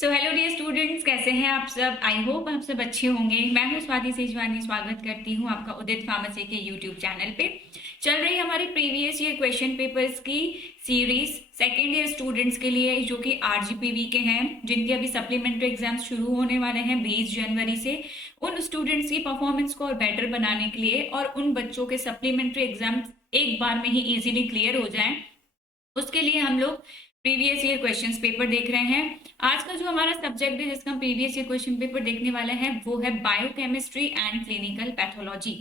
So hello dear students, कैसे हैं आप सब। आई होप आप सब अच्छे होंगे। मैं हूं स्वाति सेजवानी, स्वागत करती हूं आपका उदित फार्मेसी के यूट्यूब चैनल पे। चल रही हमारी प्रीवियस ईयर क्वेश्चन पेपर्स की सीरीज सेकेंड ईयर स्टूडेंट्स के लिए, जो कि आरजीपीवी के हैं, जिनके अभी सप्लीमेंट्री एग्जाम्स शुरू होने वाले हैं 20 जनवरी से। उन स्टूडेंट्स की परफॉर्मेंस को और बेटर बनाने के लिए और उन बच्चों के सप्लीमेंट्री एग्जाम्स एक बार में ही ईजिली क्लियर हो जाएं, उसके लिए हम लोग प्रीवियस ईयर क्वेश्चंस पेपर देख रहे हैं। आज का जो हमारा सब्जेक्ट है जिसका हम प्रीवियस ईयर क्वेश्चन पेपर देखने वाले हैं वो है biochemistry and clinical pathology.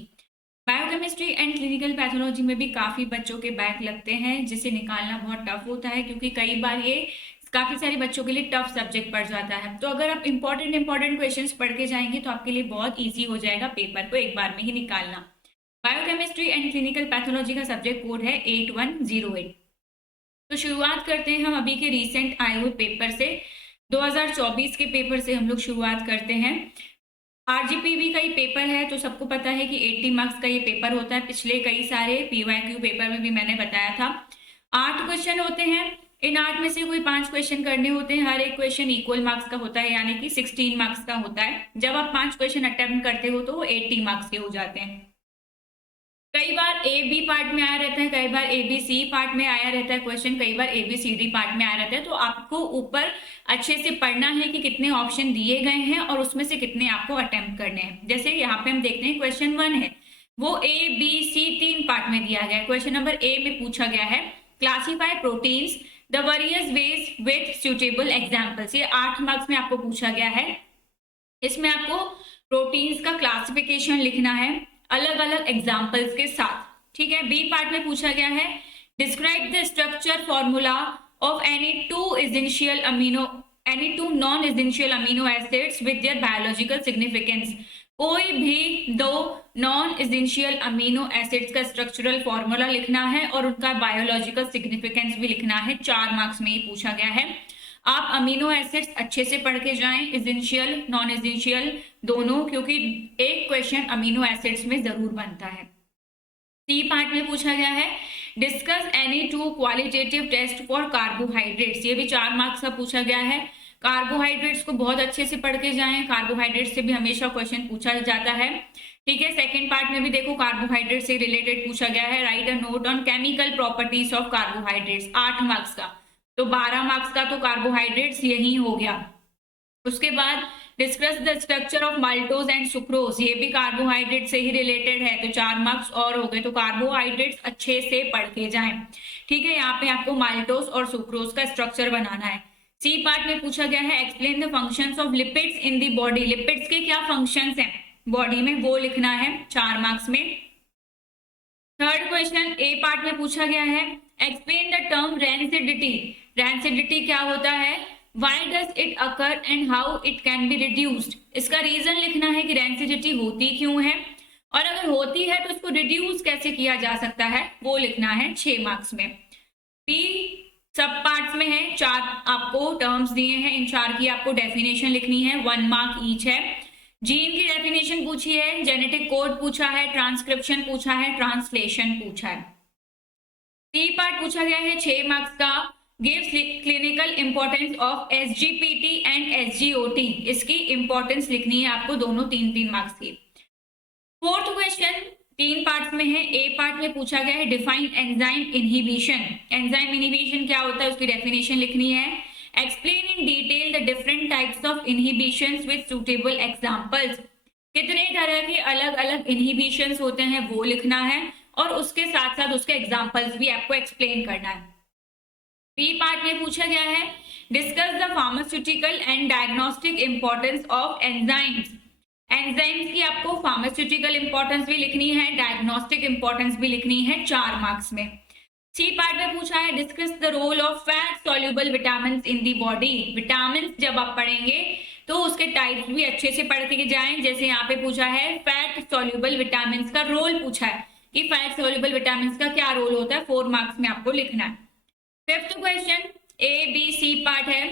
Biochemistry and clinical pathology में भी काफी बच्चों के बैक लगते हैं, जिसे निकालना बहुत टफ होता है, क्योंकि कई बार ये काफी सारे बच्चों के लिए टफ सब्जेक्ट पड़ जाता है। तो अगर आप इंपॉर्टेंट क्वेश्चंस पढ़ के जाएंगे तो आपके लिए बहुत ईजी हो जाएगा पेपर को एक बार में ही निकालना। बायोकेमिस्ट्री एंड क्लिनिकल पैथोलॉजी का सब्जेक्ट कोड है 8108। तो शुरुआत करते हैं हम अभी के रिसेंट आए हुए पेपर से। 2024 के पेपर से हम लोग शुरुआत करते हैं। आरजीपीवी का ही पेपर है, तो सबको पता है कि 80 मार्क्स का ये पेपर होता है। पिछले कई सारे पीवाईक्यू पेपर में भी मैंने बताया था। 8 क्वेश्चन होते हैं। इन 8 में से कोई 5 क्वेश्चन करने होते हैं। हर एक क्वेश्चन इक्वल मार्क्स का होता है, यानी कि 16 मार्क्स का होता है। जब आप 5 क्वेश्चन अटेम्प्ट करते हो तो वो 80 मार्क्स के हो जाते हैं। कई बार ए बी पार्ट में आया रहता है, कई बार ए बी सी पार्ट में आया रहता है क्वेश्चन, कई बार A B C D part में आया रहता है। तो आपको ऊपर अच्छे से पढ़ना है कि कितने ऑप्शन दिए गए हैं और उसमें से कितने आपको अटेम्प्ट करने हैं। जैसे यहाँ पे हम देखते हैं क्वेश्चन 1 है, वो ए बी सी 3 पार्ट में दिया गया है। क्वेश्चन नंबर ए में पूछा गया है classify proteins the various ways with suitable examples. ये 8 मार्क्स में आपको पूछा गया है। इसमें आपको प्रोटीन्स का क्लासिफिकेशन लिखना है अलग अलग एग्जाम्पल्स के साथ, ठीक है। बी पार्ट में पूछा गया है describe the structure formula of any two non essential amino acids with their biological significance. कोई भी 2 नॉन एसेंशियल अमीनो एसिड्स का स्ट्रक्चरल फॉर्मूला लिखना है और उनका बायोलॉजिकल सिग्निफिकेंस भी लिखना है। 4 मार्क्स में ही पूछा गया है। आप अमीनो एसिड्स अच्छे से पढ़ के जाएं, एसेंशियल नॉन एसेंशियल दोनों, क्योंकि एक क्वेश्चन अमीनो एसिड्स में जरूर बनता है। सी पार्ट में पूछा गया है discuss any 2 qualitative test for carbohydrates. ये भी 4 मार्क्स का पूछा गया है। कार्बोहाइड्रेट्स को बहुत अच्छे से पढ़ के जाएं, कार्बोहाइड्रेट्स से भी हमेशा क्वेश्चन पूछा जाता है, ठीक है। सेकेंड पार्ट में भी देखो कार्बोहाइड्रेट से रिलेटेड पूछा गया है। Write a note on chemical properties of carbohydrates, 8 marks का। तो 12 मार्क्स का तो कार्बोहाइड्रेट्स यही हो गया। उसके बाद discuss the structure of maltose and sucrose, ये भी कार्बोहाइड्रेट से ही रिलेटेड है, तो 4 मार्क्स और हो गए। तो कार्बोहाइड्रेट्स अच्छे से पढ़ के जाएं, ठीक है। यहाँ पे आपको माल्टोज और सुक्रोज का स्ट्रक्चर बनाना है। सी पार्ट में पूछा गया है explain the functions of lipids in the body. Lipids के क्या फंक्शंस हैं बॉडी में, वो लिखना है 4 मार्क्स में। थर्ड क्वेश्चन ए पार्ट में पूछा गया है explain the term rancidity. Rancidity क्या होता है, why does it occur and how it can be reduced. इसका रीजन लिखना है कि रैंसिडिटी होती क्यों है, और अगर होती है तो इसको रिड्यूस कैसे किया जा सकता है, वो लिखना है 6 मार्क्स में। बी सब पार्ट्स में है, 4 आपको टर्म्स दिए हैं, इन 4 की आपको डेफिनेशन लिखनी है, 1 मार्क ईच है। जीन की डेफिनेशन पूछी है, जेनेटिक कोड पूछा है, ट्रांसक्रिप्शन पूछा है, ट्रांसलेशन पूछा है। सी पार्ट पूछा गया है 6 मार्क्स का, gives clinical importance of SGPT and SGOT. इसकी इंपॉर्टेंस लिखनी है आपको दोनों 3-3 मार्क्स की। फोर्थ क्वेश्चन 3 पार्ट्स में है। ए पार्ट में पूछा गया है define enzyme inhibition. Enzyme inhibition क्या होता है उसकी डेफिनेशन लिखनी है। Explain in detail the different types of inhibitions with suitable examples. कितने तरह के अलग अलग इनहिबिशंस होते हैं वो लिखना है, और उसके साथ साथ उसके एग्जांपल्स भी आपको एक्सप्लेन करना है। बी पार्ट में पूछा गया है discuss the pharmaceutical and diagnostic importance of enzymes. Enzymes की आपको फार्मास्यूटिकल इंपॉर्टेंस भी लिखनी है, डायग्नोस्टिक इंपॉर्टेंस भी लिखनी है 4 मार्क्स में। सी पार्ट में पूछा है discuss the role of fat soluble vitamin in the body. Vitamin जब आप पढ़ेंगे तो उसके टाइप्स भी अच्छे से पढ़ के जाएं। जैसे यहाँ पे पूछा है फैट सॉल्युबल विटामिन का रोल पूछा है कि फैट सॉल्युबल विटामिन का क्या रोल होता है, 4 मार्क्स में आपको लिखना है। Fifth question A B C part है।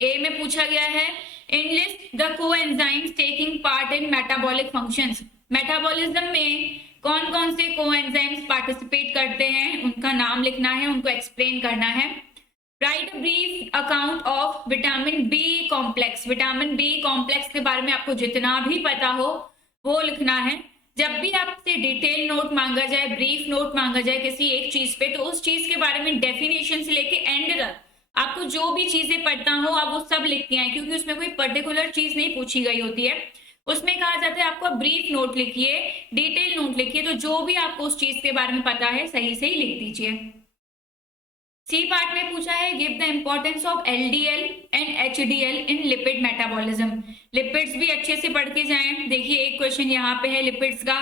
ए में पूछा गया है enlist the coenzymes taking part in metabolic functions. Metabolism में कौन कौन से कोएंजाइम्स पार्टिसिपेट करते हैं, उनका नाम लिखना है, उनको एक्सप्लेन करना है। Write a brief account of vitamin B complex. Vitamin B complex के बारे में आपको जितना भी पता हो वो लिखना है। जब भी आपसे डिटेल नोट मांगा जाए, ब्रीफ नोट मांगा जाए किसी एक चीज पे, तो उस चीज के बारे में डेफिनेशन से लेके एंड तक आपको जो भी चीजें पता हो आप वो सब लिखती हैं, क्योंकि उसमें कोई पर्टिकुलर चीज नहीं पूछी गई होती है। उसमें कहा जाता है आपको ब्रीफ नोट लिखिए, डिटेल नोट लिखिए, तो जो भी आपको उस चीज के बारे में पता है सही से ही लिख दीजिए। सी पार्ट में पूछा है give the importance of LDL and HDL in lipid metabolism. Lipids भी अच्छे से पढ़ के जाएं। देखिए एक क्वेश्चन यहाँ पे है लिपिड्स का,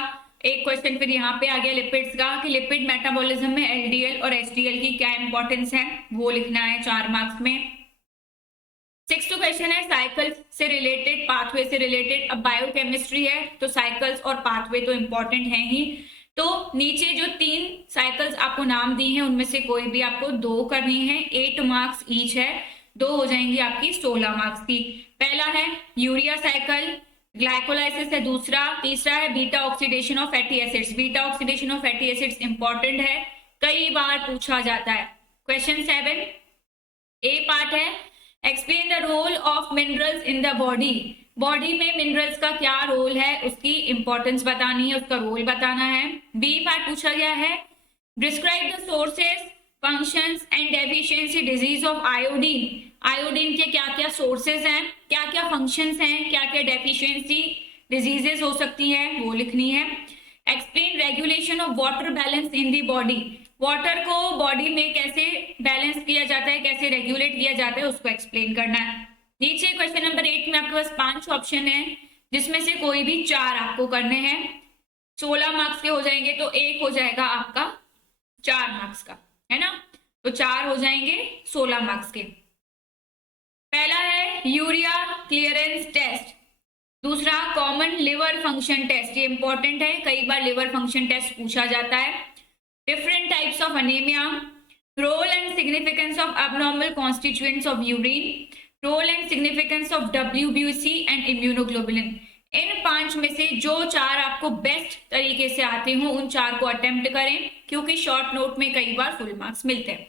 एक क्वेश्चन फिर यहाँ पे आ गया लिपिड्स का कि लिपिड मेटाबॉलिज्म में एलडीएल और एचडीएल की क्या इंपॉर्टेंस है, वो लिखना है 4 मार्क्स में। 6th क्वेश्चन है साइकिल से रिलेटेड, पाथवे से रिलेटेड। अब बायोकेमिस्ट्री है तो साइकिल्स और पाथवे तो इंपॉर्टेंट है ही। तो नीचे जो 3 साइकिल्स आपको नाम दी हैं उनमें से कोई भी आपको 2 करनी है, 8 मार्क्स ईच है, 2 हो जाएंगी आपकी 16 मार्क्स की। पहला है यूरिया साइकिल, ग्लाइकोलाइसिस है दूसरा। तीसरा है beta oxidation of fatty acids. Beta oxidation of fatty acids important है, कई बार पूछा जाता है। क्वेश्चन 7 ए पार्ट है explain the role of minerals in the body. Body में मिनरल्स का क्या रोल है, उसकी इंपॉर्टेंस बतानी है, उसका रोल बताना है। बी पार्ट पूछा गया है describe the sources functions and deficiency disease of iodine. Iodine के क्या क्या सोर्सेज हैं, क्या क्या फंक्शंस हैं, क्या क्या डेफिशिएंसी डिजीजेस हो सकती है, वो लिखनी है। Explain regulation of water balance in the body. Water को बॉडी में कैसे बैलेंस किया जाता है, कैसे रेगुलेट किया जाता है, उसको एक्सप्लेन करना है। नीचे क्वेश्चन नंबर 8 में आपके पास 5 ऑप्शन है जिसमें से कोई भी 4 आपको करने हैं। 16 मार्क्स के हो जाएंगे तो एक हो जाएगा आपका 4 मार्क्स का, है ना, तो 4 हो जाएंगे 16 मार्क्स के। पहला है यूरिया क्लियरेंस टेस्ट, दूसरा कॉमन लिवर फंक्शन टेस्ट, ये इंपॉर्टेंट है, कई बार लिवर फंक्शन टेस्ट पूछा जाता है। Different types of anaemia, role and significance of abnormal constituents of urine, role and significance of WBC and immunoglobulin. इन 5 में से जो 4 आपको बेस्ट तरीके से आते हो उन 4 को अटेम्प्ट करें, क्योंकि शॉर्ट नोट में कई बार फुल मार्क्स मिलते हैं।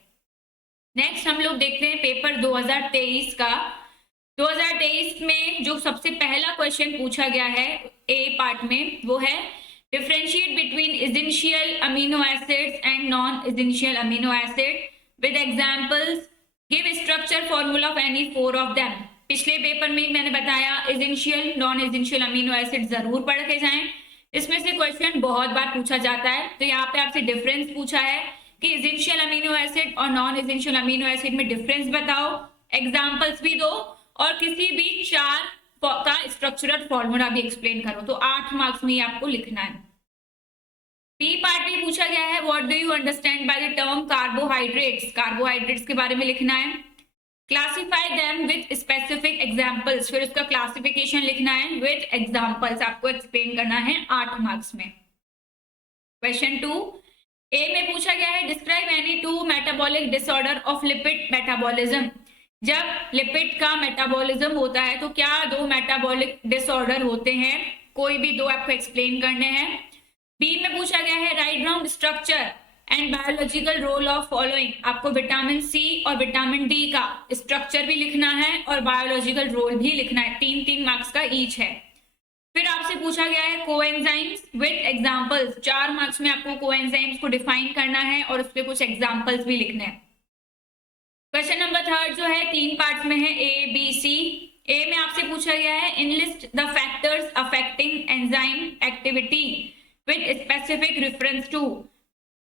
नेक्स्ट हम लोग देखते हैं पेपर 2023 का। 2023 में जो सबसे पहला क्वेश्चन पूछा गया है ए पार्ट में वो है differentiate between essential amino acids and non essential amino acid with examples, give structure formula of any 4 of them. पिछले पेपर में मैंने बताया essential non essential amino acid जरूर पढ़ के जाएं, इसमें से क्वेश्चन बहुत बार पूछा जाता है। तो यहाँ पे आपसे डिफरेंस पूछा है कि एसेंशियल अमीनो एसिड और नॉन एसेंशियल अमीनो एसिड में डिफरेंस बताओ, एग्जांपल्स भी दो और किसी भी 4 का स्ट्रक्चरल फॉर्मूला भी एक्सप्लेन करो। तो 8 मार्क्स में आपको लिखना है। बी पार्ट में पूछा गया है what do you understand by the term carbohydrates. Carbohydrates के बारे में लिखना है। Classify them with specific examples, फिर उसका क्लासिफिकेशन लिखना है विद एग्जांपल्स, आपको एक्सप्लेन करना है 8 मार्क्स में। क्वेश्चन 2 ए में पूछा गया है describe any 2 metabolic disorder of lipid metabolism. जब लिपिड का मेटाबॉलिज्म होता है तो क्या 2 मेटाबॉलिक डिसऑर्डर होते हैं, कोई भी 2 आपको एक्सप्लेन करने हैं। बी में पूछा गया है write down structure and biological role of following. आपको विटामिन सी और विटामिन डी का स्ट्रक्चर भी लिखना है और बायोलॉजिकल रोल भी लिखना है, 3-3 मार्क्स का ईच है। फिर आपसे पूछा गया है कोएंजाइम्स विद एग्जांपल्स, 4 मार्क्स में आपको कोएंजाइम्स को डिफाइन करना है और उस पर कुछ एग्जांपल्स भी लिखने हैं। क्वेश्चन नंबर 3 जो है 3 पार्ट्स में है ए बी सी। ए में आपसे पूछा गया है enlist the factors affecting enzyme activity with specific reference to.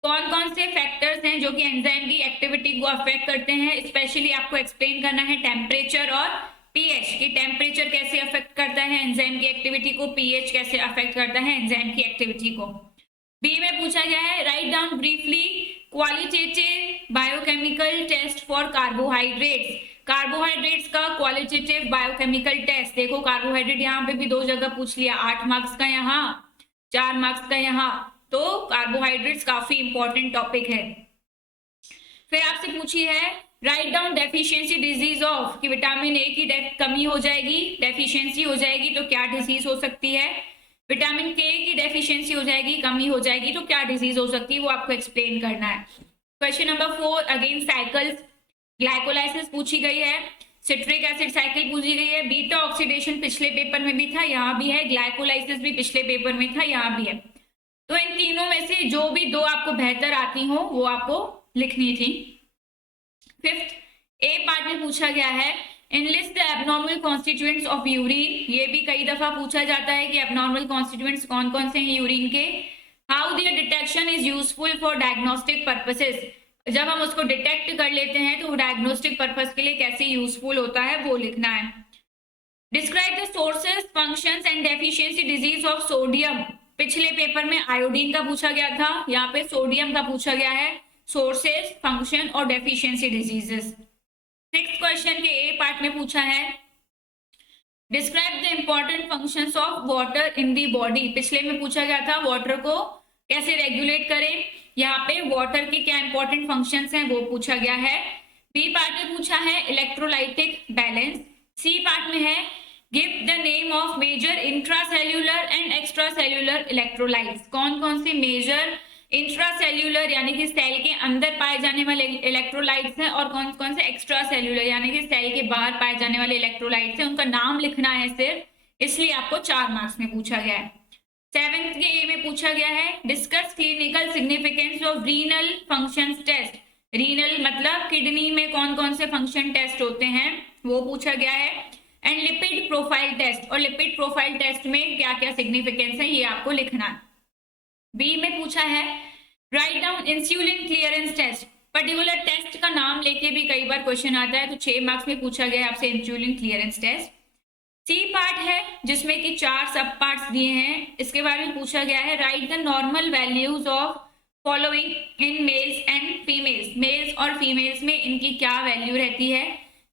कौन कौन से फैक्टर्स हैं जो कि एंजाइम की एक्टिविटी को अफेक्ट करते हैं, स्पेशली आपको एक्सप्लेन करना है टेम्परेचर और पीएच, कि टेम्परेचर कैसे अफेक्ट करता है एंजाइम की एक्टिविटी को, पीएच कैसे अफेक्ट करता है एंजाइम की एक्टिविटी को। बी में पूछा गया है write down briefly qualitative biochemical test for carbohydrates. Carbohydrates का क्वालिटेटिव बायोकेमिकल टेस्ट, देखो कार्बोहाइड्रेट यहाँ पे भी 2 जगह पूछ लिया, 8 मार्क्स का यहाँ, 4 मार्क्स का यहाँ, तो कार्बोहाइड्रेट्स काफी इंपॉर्टेंट टॉपिक है। फिर आपसे पूछी है write down deficiency disease of, कि विटामिन ए की कमी हो जाएगी, डेफिशिएंसी हो जाएगी तो क्या डिजीज हो सकती है। विटामिन के की डेफिशिएंसी हो जाएगी, कमी हो जाएगी तो क्या डिजीज हो सकती है, वो आपको एक्सप्लेन करना है। Question number 4 again cycles. Glycolysis पूछी गई है, सिट्रिक एसिड साइकिल पूछी गई है, बीटा ऑक्सीडेशन पिछले पेपर में भी था, यहाँ भी है, ग्लाइकोलाइसिस भी पिछले पेपर में था, यहाँ भी है। तो इन तीनों में से जो भी दो आपको बेहतर आती हो वो आपको लिखनी थी। फिफ्थ ए पार्ट में पूछा गया है enlist the abnormal constituents of urine. ये भी कई दफा पूछा जाता है कि एबनॉर्मल कॉन्स्टिट्यूएंट्स कौन कौन से हैं यूरिन के। How their detection is useful for diagnostic purposes. जब हम उसको डिटेक्ट कर लेते हैं तो वो डायग्नोस्टिक पर्पस के लिए कैसे यूजफुल होता है वो लिखना है। Describe the sources functions and deficiency disease of sodium. पिछले पेपर में आयोडीन का पूछा गया था, यहाँ पे सोडियम का पूछा गया है। सोर्सेस, फंक्शन और डेफिशिएंसी डिजीजेस। सिक्स्थ क्वेश्चन के ए पार्ट में पूछा है describe the important functions of water in the body. पिछले में पूछा गया था वाटर को कैसे रेगुलेट करें, यहाँ पे वाटर के क्या इंपॉर्टेंट फंक्शंस हैं वो पूछा गया है। बी पार्ट में पूछा है इलेक्ट्रोलाइटिक बैलेंस। सी पार्ट में है give the name of major intracellular and extracellular electrolytes. कौन कौन से मेजर इंट्रासेल्यूलर यानी कि सेल के अंदर पाए जाने वाले इलेक्ट्रोलाइट्स हैं और कौन कौन से एक्स्ट्रा सेल्यूलर यानी कि सेल के बाहर पाए जाने वाले इलेक्ट्रोलाइट्स हैं, उनका नाम लिखना है सिर्फ, इसलिए आपको 4 मार्क्स में पूछा गया है। सेवेंथ के ए में पूछा गया है discuss clinical significance of renal function test. Renal मतलब किडनी में कौन कौन से फंक्शन टेस्ट होते हैं वो पूछा गया है। एंड लिपिड प्रोफाइल टेस्ट, और लिपिड प्रोफाइल टेस्ट में क्या क्या सिग्निफिकेंस है ये आपको लिखना है। बी में पूछा है write down insulin clearance test. Particular test का नाम लेके भी कई बार क्वेश्चन आता है, तो 6 मार्क्स में पूछा गया है आपसे insulin clearance test. C part है जिसमें कि 4 सब पार्ट्स दिए हैं, इसके बारे में पूछा गया है write the normal values of following in males and females. Males और फीमेल्स में इनकी क्या वैल्यू रहती है,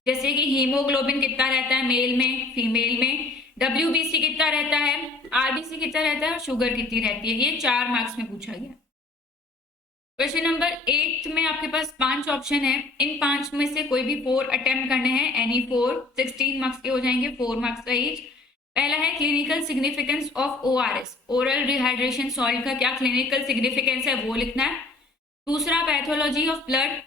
जैसे कि हीमोग्लोबिन कितना रहता है मेल में, फीमेल में, WBC कितना रहता है, RBC कितना रहता है और शुगर कितनी रहती है। ये 4 मार्क्स में पूछा गया। क्वेश्चन नंबर 8 में आपके पास 5 ऑप्शन है, इन 5 में से कोई भी 4 अटेम्प्ट करने हैं, एनी 4, 16 मार्क्स के हो जाएंगे, 4 मार्क्स का ईच। पहला है clinical significance of ORS, oral rehydration salt का क्या क्लिनिकल सिग्निफिकेंस है वो लिखना है। दूसरा पैथोलॉजी ऑफ ब्लड।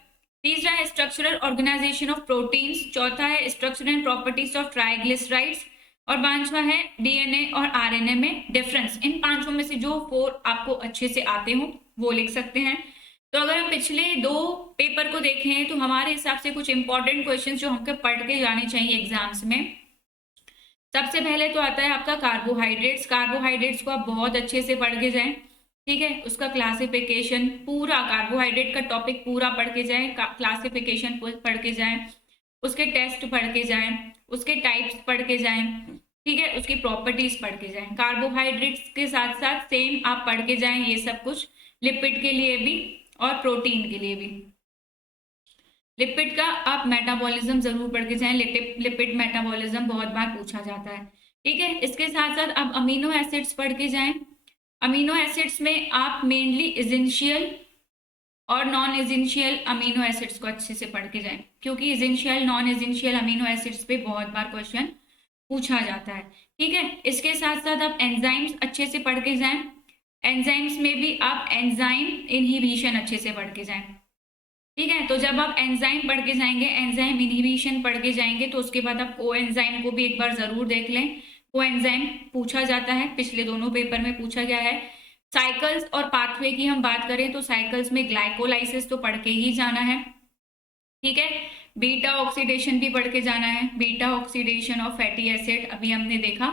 तीसरा है स्ट्रक्चरल ऑर्गेनाइजेशन ऑफ प्रोटीन्स। चौथा है structure and properties of triglycerides. और 5वां है DNA और RNA में डिफरेंस। इन 5 में से जो 4 आपको अच्छे से आते हो वो लिख सकते हैं। तो अगर हम पिछले 2 पेपर को देखें तो हमारे हिसाब से कुछ इंपॉर्टेंट क्वेश्चंस जो हमको पढ़ के जाने चाहिए एग्जाम्स में। सबसे पहले तो आता है आपका कार्बोहाइड्रेट्स। कार्बोहाइड्रेट्स को आप बहुत अच्छे से पढ़ के जाएं, ठीक है। उसका क्लासिफिकेशन पूरा, कार्बोहाइड्रेट का टॉपिक पूरा पढ़ के जाएं, क्लासिफिकेशन पढ़ के जाएं, उसके टेस्ट पढ़ के जाएं, उसके टाइप्स पढ़ के जाएं, ठीक है, उसकी प्रॉपर्टीज पढ़ के जाएं। कार्बोहाइड्रेट्स के साथ साथ सेम आप पढ़ के जाएं ये सब कुछ, लिपिड के लिए भी और प्रोटीन के लिए भी। लिपिड का आप मेटाबॉलिज्म जरूर पढ़ के जाएं, लिपिड मेटाबॉलिज्म बहुत बार पूछा जाता है, ठीक है। इसके साथ साथ आप अमीनो एसिड्स पढ़ के जाएं। अमीनो एसिड्स में आप मेनली इजेंशियल और नॉन एजेंशियल अमीनो एसिड्स को अच्छे से पढ़ के जाएं, क्योंकि essential non essential amino acids पे बहुत बार क्वेश्चन पूछा जाता है, ठीक है। इसके साथ साथ आप एंजाइम्स अच्छे से पढ़ के जाएं। एंजाइम्स में भी आप एंजाइम इनहिबिशन अच्छे से पढ़ के जाएं, ठीक है। तो जब आप एंजाइम पढ़ के जाएंगे, एंजाइम इनहिबिशन पढ़ के जाएंगे, तो उसके बाद आप कोएंजाइम को भी एक बार जरूर देख लें। कोएंजाइम पूछा जाता है, पिछले दोनों पेपर में पूछा गया है। साइकिल्स और पाथवे की हम बात करें तो साइकिल्स में ग्लाइकोलाइसिस तो पढ़ के ही जाना है, ठीक है। बीटा ऑक्सीडेशन भी पढ़ के जाना है। Beta oxidation of fatty acid अभी हमने देखा,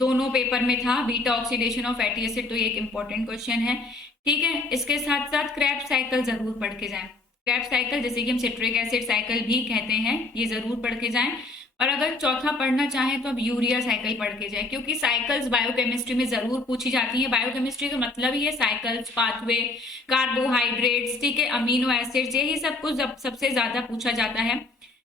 दोनों पेपर में था beta oxidation of fatty acid, तो ये एक इंपॉर्टेंट क्वेश्चन है, ठीक है। इसके साथ साथ क्रैब्स साइकिल जरूर पढ़ के जाएं। क्रैब्स साइकिल जिसे कि हम सिट्रिक एसिड साइकिल भी कहते हैं, ये जरूर पढ़ के जाएं। और अगर चौथा पढ़ना चाहें तो अब यूरिया साइकिल पढ़ के जाए, क्योंकि साइकिल्स बायोकेमिस्ट्री में जरूर पूछी जाती है। बायोकेमिस्ट्री का मतलब ही है साइकिल्स, पाथवे, कार्बोहाइड्रेट्स, ठीक है, अमीनो एसिड्स, यही सब कुछ सबसे ज्यादा पूछा जाता है।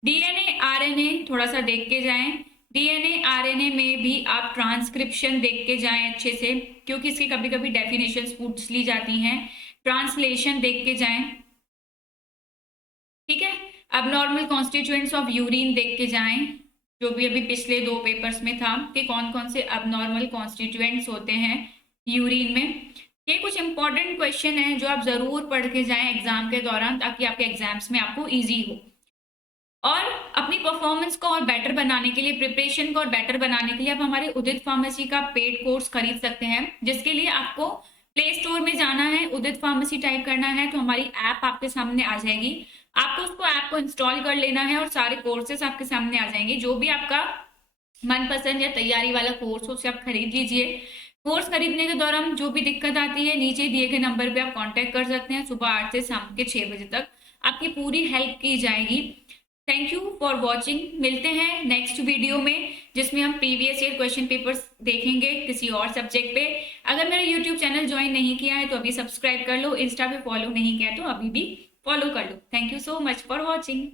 DNA RNA थोड़ा सा देख के जाएं। DNA RNA में भी आप ट्रांसक्रिप्शन देख के जाएं अच्छे से, क्योंकि इसकी कभी कभी डेफिनेशंस पूछ ली जाती हैं। ट्रांसलेशन देख के जाएं, ठीक है। अबनॉर्मल कॉन्स्टिट्यूएंट्स ऑफ यूरिन देख के जाएं, जो भी अभी पिछले 2 पेपर्स में था कि कौन कौन से अबनॉर्मल कॉन्स्टिट्यूएंट्स होते हैं यूरिन में। ये कुछ इंपॉर्टेंट क्वेश्चन है जो आप जरूर पढ़ के जाएं एग्जाम के दौरान, ताकि आपके एग्जाम्स में आपको इजी हो। और अपनी परफॉर्मेंस को और बेटर बनाने के लिए, प्रिपरेशन को और बेटर बनाने के लिए आप हमारे उदित फार्मेसी का पेड कोर्स खरीद सकते हैं, जिसके लिए आपको प्ले स्टोर में जाना है, उदित फार्मेसी टाइप करना है, तो हमारी ऐप आपके सामने आ जाएगी। आपको उसको ऐप को इंस्टॉल कर लेना है और सारे कोर्सेस आपके सामने आ जाएंगे। जो भी आपका मनपसंद या तैयारी वाला कोर्स हो उसे आप खरीद लीजिए। कोर्स खरीदने के दौरान जो भी दिक्कत आती है, नीचे दिए गए नंबर पे आप कांटेक्ट कर सकते हैं। सुबह 8 से शाम के 6 बजे तक आपकी पूरी हेल्प की जाएगी। Thank you for watching. मिलते हैं नेक्स्ट वीडियो में, जिसमें हम प्रीवियस ईयर क्वेश्चन पेपर्स देखेंगे किसी और सब्जेक्ट पे। अगर मेरा यूट्यूब चैनल ज्वाइन नहीं किया है तो अभी सब्सक्राइब कर लो, इंस्टा पे फॉलो नहीं किया तो अभी भी फॉलो कर लो। Thank you so much for watching.